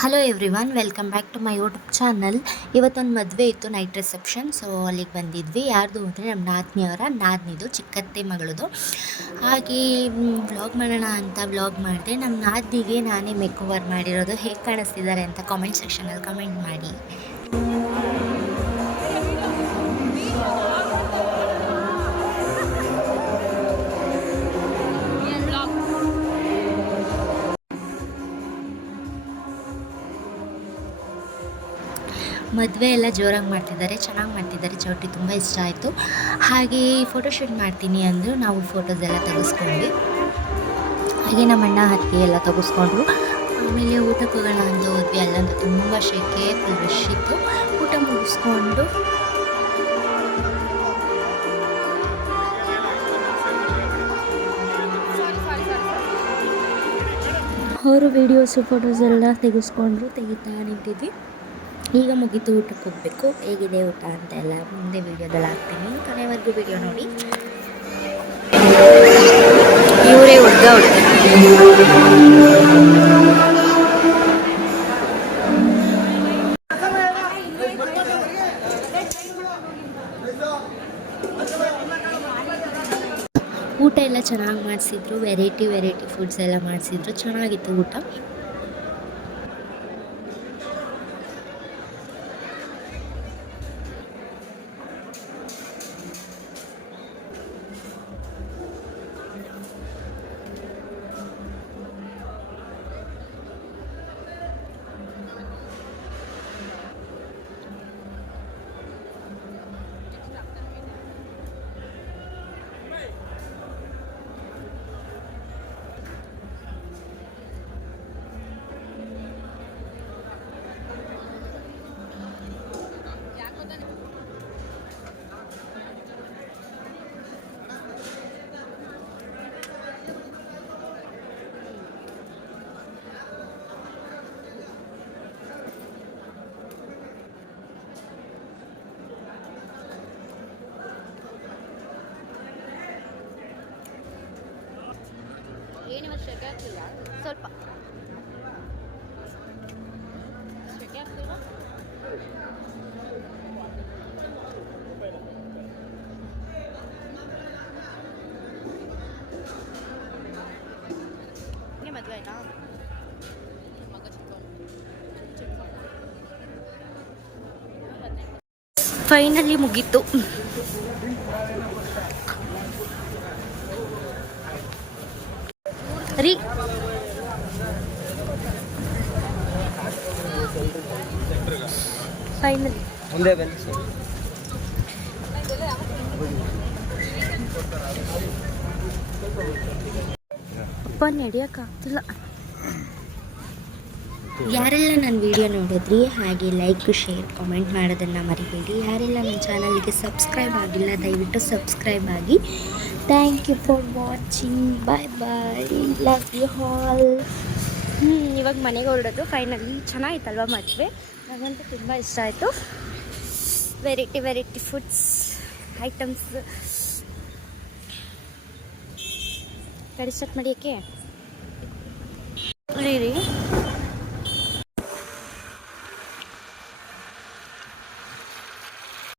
Hello everyone, welcome back to my YouTube channel. ಇವತ್ತೊಂದು ಮದುವೆ ಇತ್ತು, ನೈಟ್ ರಿಸೆಪ್ಷನ್. ಸೊ ಅಲ್ಲಿಗೆ ಬಂದಿದ್ವಿ. ಯಾರ್ದು ಅಂದರೆ ನಮ್ಮ ನಾದಿನಿದು ಚಿಕ್ಕತ್ತೆ ಮಗಳದು. ಹಾಗೆ ವ್ಲಾಗ್ ಮಾಡೋಣ ಅಂತ ವ್ಲಾಗ್ ಮಾಡಿದೆ. ನಮ್ಮ ನಾದಿನಿಗೆ ನಾನೇ ಮೇಕ್ ಓವರ್ ಮಾಡಿರೋದು. ಹೇಗೆ ಕಾಣಿಸ್ತಿದ್ದಾರೆ ಅಂತ ಕಾಮೆಂಟ್ ಸೆಕ್ಷನಲ್ಲಿ ಕಮೆಂಟ್ ಮಾಡಿ. ಮದುವೆ ಎಲ್ಲ ಜೋರಾಗಿ ಮಾಡ್ತಿದ್ದಾರೆ, ಚೆನ್ನಾಗಿ ಮಾಡ್ತಿದ್ದಾರೆ. ಚೌಟ್ರಿ ತುಂಬ ಇಷ್ಟ ಆಯಿತು. ಹಾಗೆ ಫೋಟೋಶೂಟ್ ಮಾಡ್ತೀನಿ ಅಂದರು. ನಾವು ಫೋಟೋಸ್ ಎಲ್ಲ ತೆಗೆಸ್ಕೊಂಡ್ವಿ. ಹಾಗೆ ನಮ್ಮ ಅಣ್ಣ ಅತ್ತಿಗೆ ಎಲ್ಲ ತೆಗೆಸ್ಕೊಂಡ್ರು. ಆಮೇಲೆ ಊಟಕ್ಕೆ ಹೋಗೋಣ ಅಂತ ಹೋದ್ವಿ. ಅಲ್ಲಂತೂ ತುಂಬ ಶೆಕೆ, ಫುಲ್ ರಶ್ ಇತ್ತು. ಊಟ ಮುಗಿಸ್ಕೊಂಡು ಅವರು ವೀಡಿಯೋಸು ಫೋಟೋಸ್ ಎಲ್ಲ ತೆಗಿತಾ ನಿಂತಿದ್ವಿ. ಈಗ ಮುಗೀತು, ಊಟಕ್ಕೆ ಹೋಗಬೇಕು. ಹೇಗಿದೆ ಊಟ ಅಂತ ಎಲ್ಲ ಮುಂದೆ ವೀಡಿಯೋದಲ್ಲಿ ಹಾಕ್ತೀನಿ, ಕೊನೆವರೆಗೂ ವೀಡಿಯೋ ನೋಡಿ. ಇವರೇ ಹುಡುಗ ಊಟ ಎಲ್ಲ ಚೆನ್ನಾಗಿ ಮಾಡಿಸಿದ್ರು. ವೆರೈಟಿ ಫುಡ್ಸ್ ಎಲ್ಲ ಮಾಡಿಸಿದ್ರು. ಚೆನ್ನಾಗಿತ್ತು ಊಟ. ಏನು ಶೆಕೆ ಆಗ್ತಿಲ್ಲ, ಸ್ವಲ್ಪ ಶೆಕೆ ಆಗ್ತಿಲ್ಲ. ಮದುವೆ ಆಯ್ತಾ? ಫೈನಲಿ ಮುಗೀತು. ರೀ ಫೈನಲಿ ಮುಂದೆ ಅಪ್ಪ ನಡೆಯೋಕ್ಕಾಗ್ತಿಲ್ಲ. ಯಾರೆಲ್ಲ ನನ್ನ ವಿಡಿಯೋ ನೋಡಿದ್ರಿ, ಹಾಗೆ ಲೈಕ್, ಶೇರ್, ಕಾಮೆಂಟ್ ಮಾಡೋದನ್ನು ಮರಿಬೇಡಿ. ಯಾರೆಲ್ಲ ನನ್ನ ಚಾನಲ್ಗೆ ಸಬ್ಸ್ಕ್ರೈಬ್ ಆಗಿಲ್ಲ, ದಯವಿಟ್ಟು ಸಬ್ಸ್ಕ್ರೈಬ್ ಆಗಿ. Thank you for watching. Bye bye, love you all. ಇವಾಗ ಮನೆಗೆ ಹೊರಡೋದು. ಫೈನಲಿ ಚೆನ್ನಾಗಿತ್ತಲ್ವ ಮದುವೆ? ನನಗಂತೂ ತುಂಬ ಇಷ್ಟ ಆಯಿತು. ವೆರೈಟಿ ಫುಡ್ಸ್ ಐಟಮ್ಸ್ ಕಡಿ ಸ್ಟಾರ್ಟ್ ಮಾಡಿಯೋಕ್ಕೆ ರೀ